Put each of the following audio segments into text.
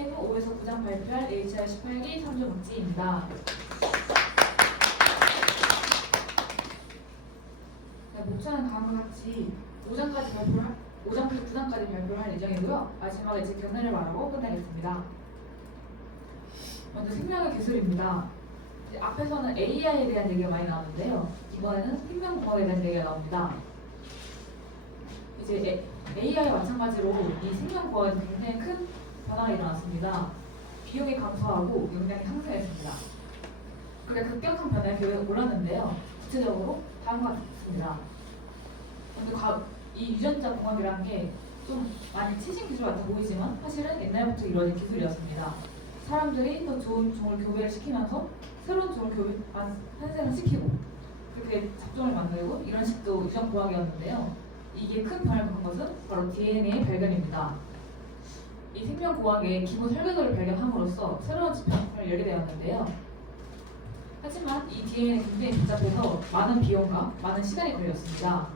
게임 후 5에서 9장 발표할 HR18기 3주 문지입니다. 네, 목차는 다음과 같이 5장까지 5장부터 9장까지 발표를 할 예정이고요. 마지막에 제 견해를 말하고 끝내겠습니다. 먼저 생명의 기술입니다. 앞에서는 AI에 대한 얘기가 많이 나왔는데요. 이번에는 생명공학에 대한 얘기가 나옵니다. 이제 AI와 마찬가지로 이 생명공학에서 굉장히 큰 변화가 일어났습니다. 비용이 감소하고 용량이 상승했습니다. 그게 급격한 변화에 기회가 올랐는데요. 구체적으로 다음과 같습니다. 근데 이 유전자 공학이라는 게 좀 많이 최신 기술 같아 보이지만 사실은 옛날부터 이루어진 기술이었습니다. 사람들이 더 좋은 종을 교배를 시키면서 새로운 종을 탄생을 시키고 그렇게 잡종을 만들고 이런 식도 유전 공학이었는데요. 이게 큰 변화를 겪은 것은 바로 DNA의 발견입니다. 이 생명공학의 기본 설계도를 발견함으로써 새로운 지평을 열게 되었는데요. 하지만 이 DNA는 굉장히 복잡해서 많은 비용과 많은 시간이 걸렸습니다.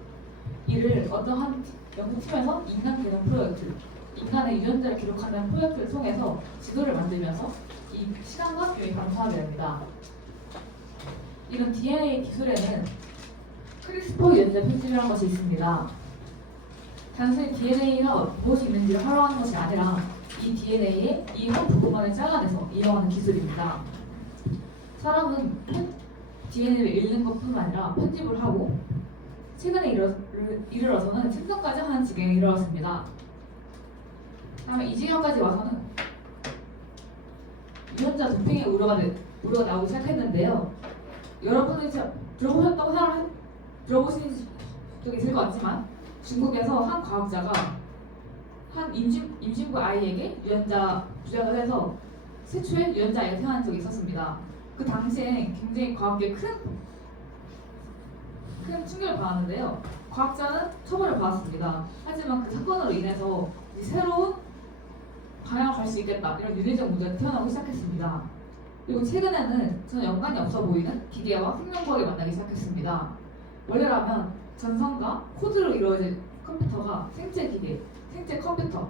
이를 어떠한 연구팀에서 인간 개념 프로젝트, 인간의 유전자를 기록하는 프로젝트를 통해서 지도를 만들면서 이 시간과 비용이 감소하게 됩니다. 이런 DNA 기술에는 크리스퍼 유전자 편집이라는 것이 있습니다. 단순히 DNA가 무엇이 있는지를 활용하는 것이 아니라 이 DNA의 이 한 부분만을 잘라내서 이용하는 기술입니다. 사람은 DNA를 읽는 것뿐만 아니라 편집을 하고 최근에 이르러서는 생성까지 하는 지경에 이르렀습니다. 다음에 이 지경까지 와서는 유전자 도핑의 우려가 나오기 시작했는데요. 여러분이 들어보신 적이 있을 것 같지만 중국에서 한 과학자가 한 임신부 아이에게 유전자 주작을 해서 최초의 유전자 아이가 태어난 적이 있었습니다. 그 당시에 굉장히 과학계에 큰 충격을 받았는데요. 과학자는 처벌을 받았습니다. 하지만 그 사건으로 인해서 새로운 방향을 갈 수 있겠다 이런 윤리적 문제가 태어나기 시작했습니다. 그리고 최근에는 전혀 연관이 없어 보이는 기계와 생명과학이 만나기 시작했습니다. 원래라면 전선과 코드로 이루어진 컴퓨터가 생체 기계, 생체 컴퓨터,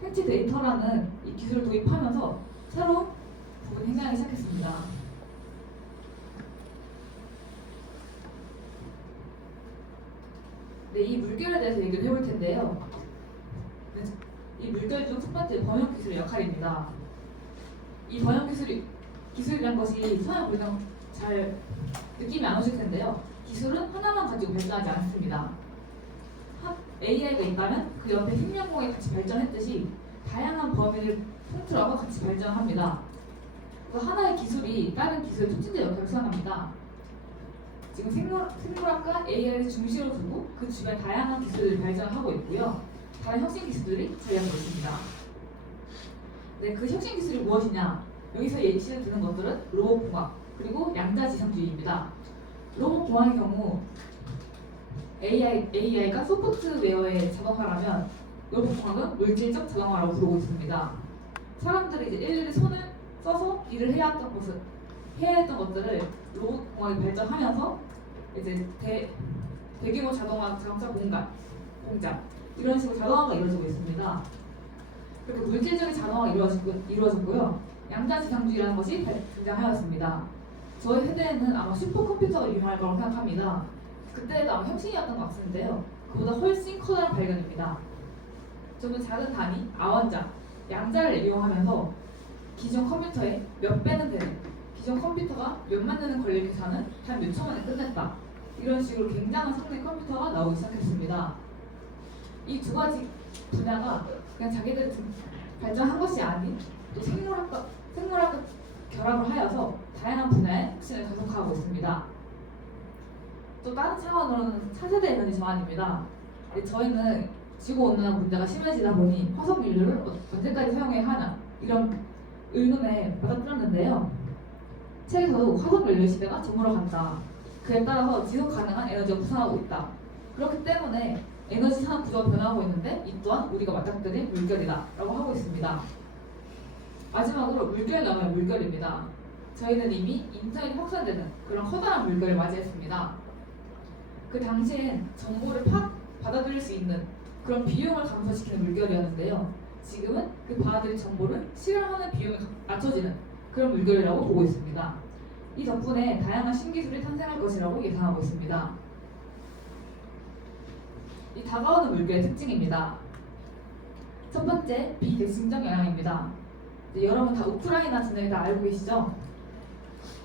생체 데이터라는 이 기술을 도입하면서 새로운 부분이 생겨나기 시작했습니다. 네, 이 물결에 대해서 얘기를 해볼 텐데요. 이 물결 중 첫 번째 번역 기술의 역할입니다. 이 번역 기술이란 것이 처음에 보면 잘 느낌이 안 오실 텐데요. 기술은 하나만 가지고 발전하지 않습니다. AI가 있다면 그 옆에 생명공학이 같이 발전했듯이 다양한 범위를 통틀어서 같이 발전합니다. 그 하나의 기술이 다른 기술의 촉진자 역할을 수행합니다. 지금 생물학과 AI를 중심으로 두고 그 주변 다양한 기술을 발전하고 있고요. 다른 혁신 기술들이 자리하고 있습니다. 네, 그 혁신 기술이 무엇이냐? 여기서 예시를 드는 것들은 로봇공학 그리고 양자지성주의입니다. 로봇공학의 경우 AI가 소프트웨어의 자동화라면 로봇공학은 물질적 자동화라고 부르고 있습니다. 사람들이 이제 일일이 손을 써서 일을 해야 했던 것들을 로봇공학이 발전하면서 이제 대규모 자동화 장차 공장 이런 식으로 자동화가 이루어지고 있습니다. 그리고 물질적인 자동화가 이루어졌고요. 양자지성주의라는 것이 등장하였습니다. 저희 세대에는 아마 슈퍼컴퓨터가 유명할 거라고 생각합니다. 그때도 아마 혁신이었던 것 같은데요. 그보다 훨씬 커다란 발견입니다. 좀 더 작은 단위, 아원자, 양자를 이용하면서 기존 컴퓨터의 몇 배는 되는 기존 컴퓨터가 몇만 년을 걸릴 계산은 단 몇 초 만에 끝냈다. 이런 식으로 굉장한 성능의 컴퓨터가 나오기 시작했습니다. 이 두 가지 분야가 그냥 자기들 발전한 것이 아닌 또 생물학과 결합을 하여서 다양한 분야의 혁신을加速하고 있습니다. 또 다른 차원으로는 차세대 에너지 전환입니다. 저희는 지구온난화 문제가 심해지다 보니 화석 연료를 언제까지 사용해야 하나 이런 의문에 맞아들었는데요. 책에서도 화석 연료 시대가 저물어 간다. 그에 따라서 지속 가능한 에너지가 부상하고 있다. 그렇기 때문에 에너지 산업 구조가 변화하고 있는데 이 또한 우리가 맞닥뜨린 물결이다 라고 하고 있습니다. 마지막으로 물결 넘은 물결입니다. 저희는 이미 인터넷이 확산되는 그런 커다란 물결을 맞이했습니다. 그 당시엔 정보를 받아들일 수 있는 그런 비용을 감소시키는 물결이었는데요. 지금은 그 받아들인 정보를 실현하는 비용이 낮춰지는 그런 물결이라고 보고 있습니다. 이 덕분에 다양한 신기술이 탄생할 것이라고 예상하고 있습니다. 이 다가오는 물결의 특징입니다. 첫 번째, 비대칭적 영향입니다. 여러분 다 우크라이나 전쟁 다 알고 계시죠?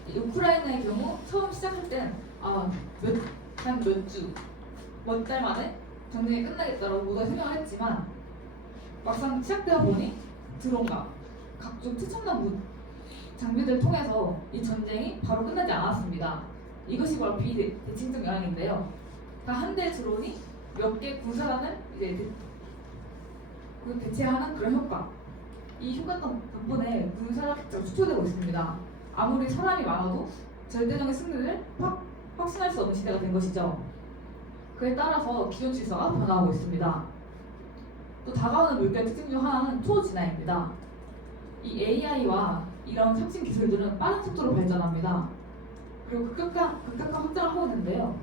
이 우크라이나의 경우 처음 시작할 땐 한 몇 주, 몇 달 만에 전쟁이 끝나겠다라고 모두가 생각을 했지만 막상 시작되어 보니 드론과 각종 최첨단 장비들을 통해서 이 전쟁이 바로 끝나지 않았습니다. 이것이 바로 비대칭적 영향인데요. 한 대의 드론이 몇 개 군사단을 이제 대체하는 그런 효과. 이 효과 덕분에 군사력 획자가 축소되고 있습니다. 아무리 사람이 많아도 절대적인 승리를 확신할 수 없는 시대가 된 것이죠. 그에 따라서 기존 질서가 변화하고 있습니다. 또 다가오는 물결 특징 중 하나는 초진화입니다. 이 AI와 이런 혁신 기술들은 빠른 속도로 발전합니다. 그리고 급격한 확장을 하고 있는데요.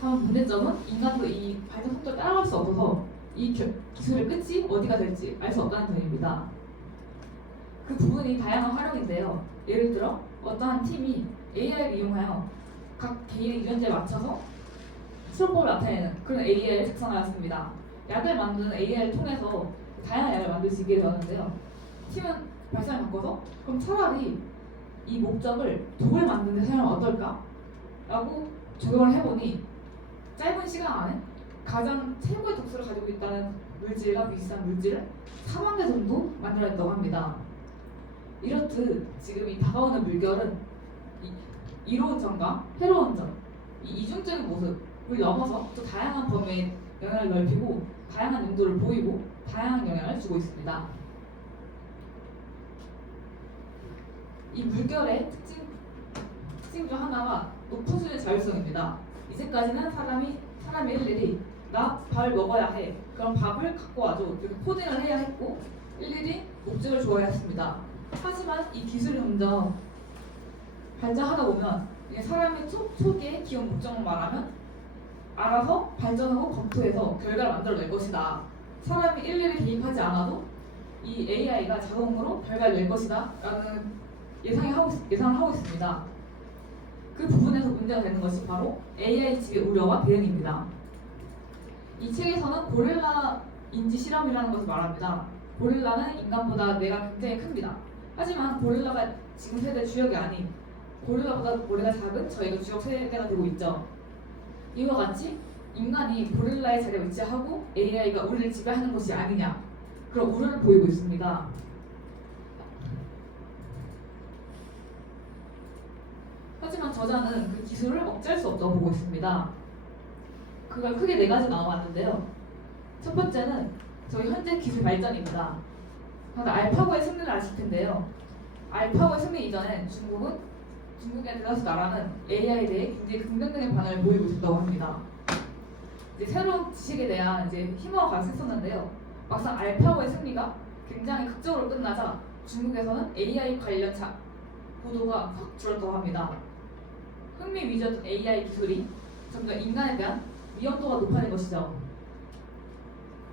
다만 문제점은 인간도 이 발전 속도를 따라갈 수 없어서 이 기술의 끝이 어디가 될지 알 수 없다는 점입니다. 그 부분이 다양한 활용인데요. 예를 들어 어떠한 팀이 AI를 이용하여 각 개인의 유전자에 맞춰서 치료법을 나타내는 그런 AI를 작성하였습니다. 약을 만드는 AI를 통해서 다양한 약을 만들 수 있게 되었는데요. 팀은 발상을 바꿔서 그럼 차라리 이 목적을 독을 만드는 데 사용하면 어떨까? 라고 적용을 해보니 짧은 시간 안에 가장 최고의 독소를 가지고 있다는 물질과 비슷한 물질을 4만 개 정도 만들어냈다고 합니다. 이렇듯 지금 이 다가오는 물결은 이로운 점과 해로운 점, 이 이중적인 모습을 넘어서 또 다양한 범위의 영향을 넓히고 다양한 용도를 보이고 다양한 영향을 주고 있습니다. 이 물결의 특징 중 하나가 높은 수준의 자율성입니다. 이제까지는 사람이 일일이 나 밥을 먹어야 해. 그럼 밥을 갖고 와줘. 이렇게 코딩을 해야 했고 일일이 목적을 주어야 했습니다. 하지만 이 기술이 점점 발전하다 보면 사람이 초기에 기업 목적만 말하면 알아서 발전하고 검토해서 결과를 만들어낼 것이다. 사람이 일일이 개입하지 않아도 이 AI가 자동으로 결과를 낼 것이다 라는 예상을 하고 있습니다. 그 부분에서 문제가 되는 것이 바로 AI 지배 우려와 대응입니다. 이 책에서는 고릴라 인지 실험이라는 것을 말합니다. 고릴라는 인간보다 뇌가 굉장히 큽니다. 하지만 고릴라가 지금 세대 주역이 아닌 고릴라보다 머리가 작은 저희가 주역 세대가 되고 있죠. 이와 같이 인간이 고릴라의 자리에 위치하고 AI가 우리를 지배하는 것이 아니냐 그런 우려를 보이고 있습니다. 하지만 저자는 그 기술을 억제할 수 없다고 보고 있습니다. 그걸 크게 4가지 나와봤는데요. 첫 번째는 저희 현재 기술 발전입니다. 다들 알파고의 승리를 아실 텐데요. 알파고의 승리 이전엔 중국의 대다수 나라는 AI에 대해 굉장히 긍정적인 반응을 보이고 있었다고 합니다. 이제 새로운 지식에 대한 희망을 가졌었는데요. 막상 알파고의 승리가 굉장히 극적으로 끝나자 중국에서는 AI 관련 보도가 확 줄었다고 합니다. 흥미 위주였던 AI 기술이 점점 인간에 대한 위험도가 높아진 것이죠.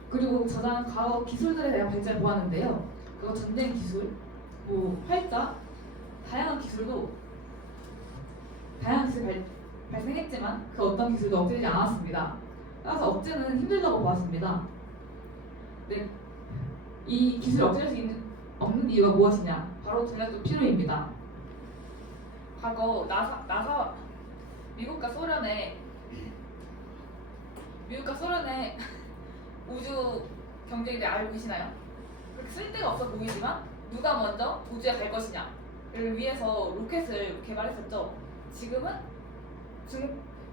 그리고 저자는 과거 기술들에 대한 발전을 보았는데요. 그거 전쟁 기술, 활자, 다양한 기술이 발생했지만 그 어떤 기술도 억제되지 않았습니다. 따라서 억제는 힘들다고 보았습니다. 네, 이 기술을 억제할 수 없는 이유가 무엇이냐? 바로 전략적 필요입니다. 과거 미국과 소련의 우주 경쟁에 대해 알고 계시나요? 그렇게 쓸데가 없어 보이지만 누가 먼저 우주에 갈 것이냐를 위해서 로켓을 개발했었죠. 지금은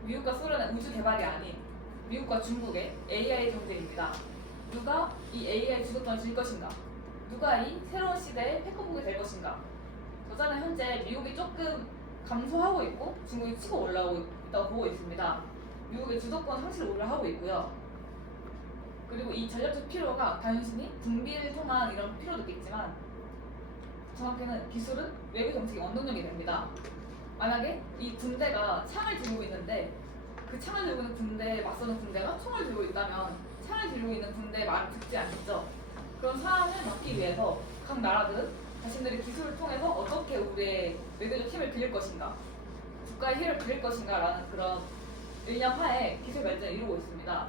미국과 소련의 우주 개발이 아닌 미국과 중국의 AI 경쟁입니다. 누가 이 AI 주도권을 쥘 것인가? 누가 이 새로운 시대의 패커북이 될 것인가? 저자는 현재 미국이 조금 감소하고 있고 중국이 치고 올라오고 있다고 보고 있습니다. 미국의 주도권 상실을 우려하고 있고요. 그리고 이 전략적 필요가 단순히 군비를 통한 이런 필요도 있겠지만 정확히는 기술은 외교 정책의 원동력이 됩니다. 만약에 이 군대가 창을 들고 있는데 그 창을 들고 있는 군대에 맞서는 군대가 총을 들고 있다면 창을 들고 있는 군대의 말을 듣지 않겠죠. 그런 사안을 막기 위해서 각 나라들은 자신들의 기술을 통해서 어떻게 우리의 외교적 힘을 빌릴 것인가, 국가의 힘을 빌릴 것인가라는 그런 일념하에 기술 발전을 이루고 있습니다.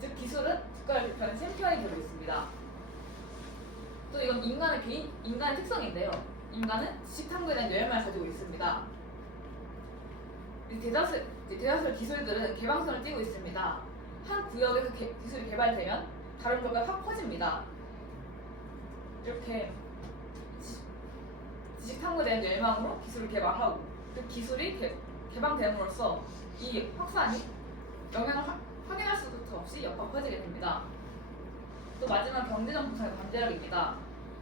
즉 기술은 국가를 대표하는 챔피언이 되고 있습니다. 또 이건 인간의 특성인데요. 인간은 지식 탐구에 대한 열망을 가지고 있습니다. 대다수의 기술들은 개방성을 띠고 있습니다. 한 구역에서 기술이 개발되면 다른 구역에 확 퍼집니다. 이렇게 지식 탐구에 대한 열망으로 기술을 개발하고 그 기술이 개방됨으로써 이 확산이 영향을 확인할 수도 없이 역학 퍼지게 됩니다. 또 마지막 경제적 부상의 반대력입니다.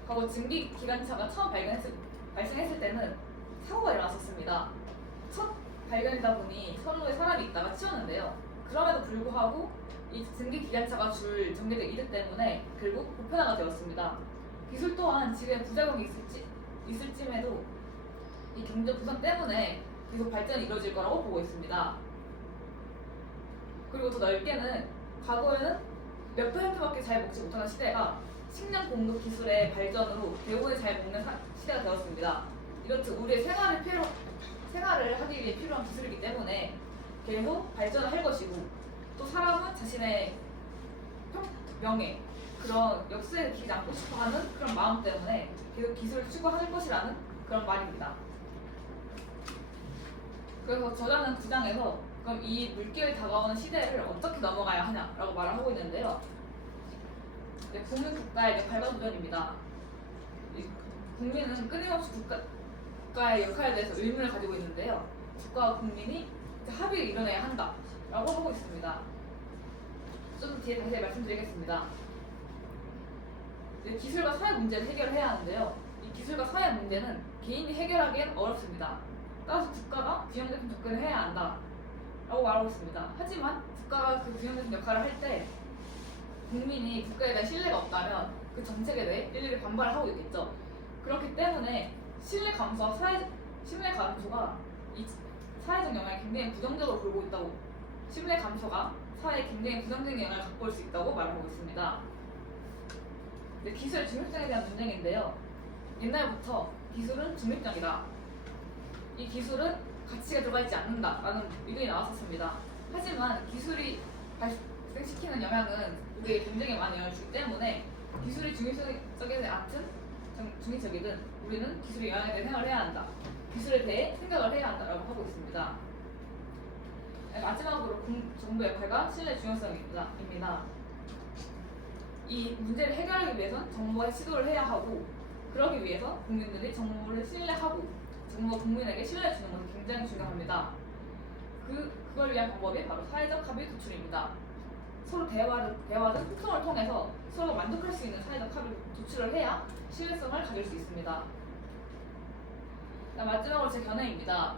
과거 증기 기관차가 처음 발생했을 때는 사고가 일어났었습니다. 첫 발견이다 보니 선로에 사람이 있다가 치웠는데요. 그럼에도 불구하고 이 증기 기관차가 줄 경제적 이득 때문에 결국 보편화가 되었습니다. 기술 또한 지금의 부작용이 있을지에도 이 경제 부상 때문에 계속 발전이 이루어질 거라고 보고 있습니다. 그리고 더 넓게는 과거에는 몇 %밖에 잘 먹지 못하는 시대가 식량 공급 기술의 발전으로 대부분이 잘 먹는 시대가 되었습니다. 이렇듯 우리의 생활을 하기 위해 필요한 기술이기 때문에 계속 발전을 할 것이고, 또 사람은 자신의 명예, 그런 역사에 기지 않고 싶어하는 그런 마음 때문에 계속 기술을 추구할 것이라는 그런 말입니다. 그래서 저자는 9장에서 그럼 이 물결이 다가오는 시대를 어떻게 넘어가야 하냐라고 말을 하고 있는데요. 국민 국가의 발전입니다. 국민은 끊임없이 국가의 역할에 대해서 의문을 가지고 있는데요. 국가와 국민이 합의를 이뤄내야 한다라고 하고 있습니다. 좀 뒤에 다시 말씀드리겠습니다. 기술과 사회 문제를 해결해야 하는데요. 이 기술과 사회 문제는 개인이 해결하기엔 어렵습니다. 따라서 국가가 균형된 접근을 해야 한다라고 말하고 있습니다. 하지만 국가가 그 균형된 역할을 할 때 국민이 국가에 대한 신뢰가 없다면 그 정책에 대해 일일이 반발을 하고 있겠죠. 그렇기 때문에 신뢰 감소가 이 사회적 영향에 굉장히 부정적으로 보고 있다고, 신뢰 감소가 사회에 굉장히 부정적인 영향을 갖고 올 수 있다고 말하고 있습니다. 기술의 중립성에 대한 논쟁인데요. 옛날부터 기술은 중립적이다. 이 기술은 가치가 들어가 있지 않는다라는 의견이 나왔었습니다. 하지만 기술이 발생시키는 영향은 우리에게 굉장히 많은 영향을 주기 때문에 기술이 중립적이든 우리는 기술의 영향에 대해 생각을 해야 한다. 기술에 대해 생각을 해야 한다라고 하고 있습니다. 마지막으로 정부의 역할과 신뢰의 중요성입니다. 이 문제를 해결하기 위해선 정부가 시도를 해야 하고, 그러기 위해서 국민들이 정부를 신뢰하고 정부가 국민에게 신뢰를 주는 것이 굉장히 중요합니다. 그걸 위한 방법이 바로 사회적 합의 도출입니다. 서로 대화든 소통을 통해서 서로 만족할 수 있는 사회적 합의 도출을 해야 신뢰성을 가질 수 있습니다. 마지막으로 제 견해입니다.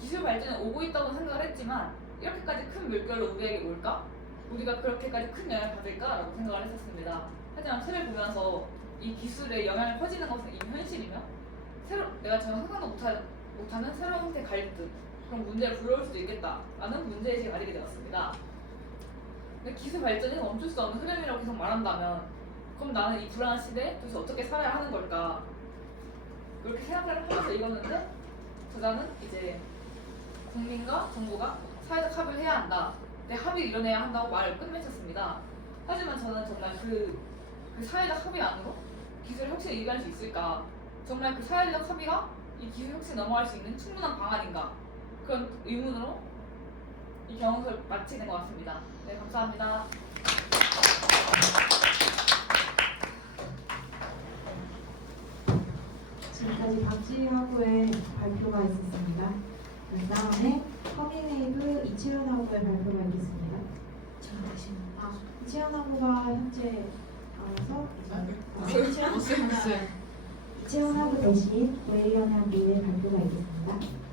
기술 발전은 오고 있다고 생각을 했지만 이렇게까지 큰 물결로 우리에게 올까? 우리가 그렇게까지 큰 영향을 받을까라고 생각을 했었습니다. 하지만 책을 보면서 이 기술의 영향을 퍼지는 것은 이미 현실이며 내가 전혀 상상도 못하는 새로운 형태의 갈등, 그런 문제를 불러올 수도 있겠다라는 문제의식을 가지게 되었습니다. 근데 기술 발전이 멈출 수 없는 흐름이라고 계속 말한다면 그럼 나는 이 불안한 시대에 도대체 어떻게 살아야 하는 걸까? 그렇게 생각을 하면서 읽었는데 저자는 이제 국민과 정부가 사회적 합의를 해야 한다, 내 합의를 이뤄내야 한다고 말을 끝맺혔습니다. 하지만 저는 정말 그 사회적 합의 안으로 기술 혁신을 이루어갈 수 있을까? 정말 그 사회적 합의가 이 기술 혁신을 넘어갈 수 있는 충분한 방안인가? 그런 의문으로 이 경험을 마치게 된 것 같습니다. 네, 감사합니다. 지금까지 박지하고의 발표가 있었습니다. 그 다음에 커밍웨이브 이채연 하고의 발표가 있겠습니다. 이채연 하고가 현재 나와서 이채연 하고 대신 오레리언 하고의 발표가 있겠습니다.